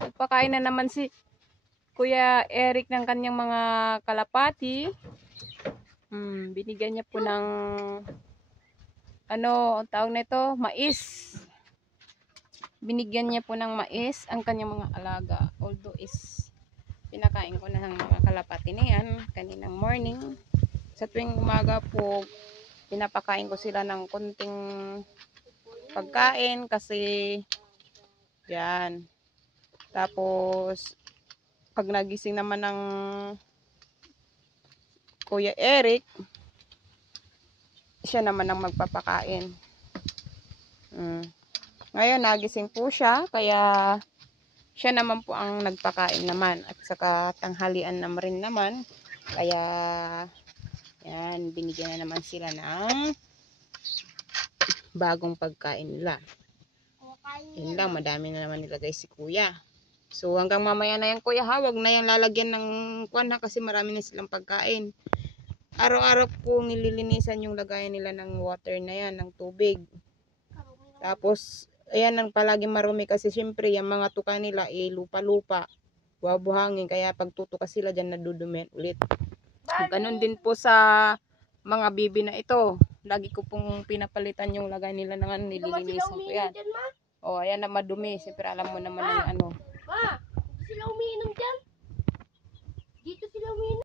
Nagpakain na naman si Kuya Eric ng kanyang mga kalapati. Binigyan niya po ng ano, ang tawag nito, mais. Binigyan niya po ng mais ang kanyang mga alaga. Although is pinakain ko na ng mga kalapati na yan kaninang morning. Sa tuwing umaga po, pinapakain ko sila ng konting pagkain kasi yan. Tapos pag nagising naman ng Kuya Eric, siya naman ang magpapakain. Ngayon nagising po siya, kaya siya naman po ang nagpakain naman. At saka tanghalian na rin naman, kaya yan, binigyan na naman sila ng bagong pagkain nila. Yun lang, madami na naman nilagay si Kuya. So hanggang mamaya na yan, Kuya, wag na yan lalagyan ng kwan na kasi marami na silang pagkain. Araw-araw po nililinisan yung lagayan nila ng water na yan, ng tubig. Tapos ayan ang palagi marumi kasi syempre yung mga tuka nila lupa-lupa, buhangin, kaya pag tutuka sila dyan nadudumi ulit. Ganun din po sa mga bibi na ito, lagi ko pong pinapalitan yung lagay nila ng nililinisan ko yan. O ayan na madumi, syempre alam mo naman yung ano. Dito sila umiinom dyan. Dito sila umiinom.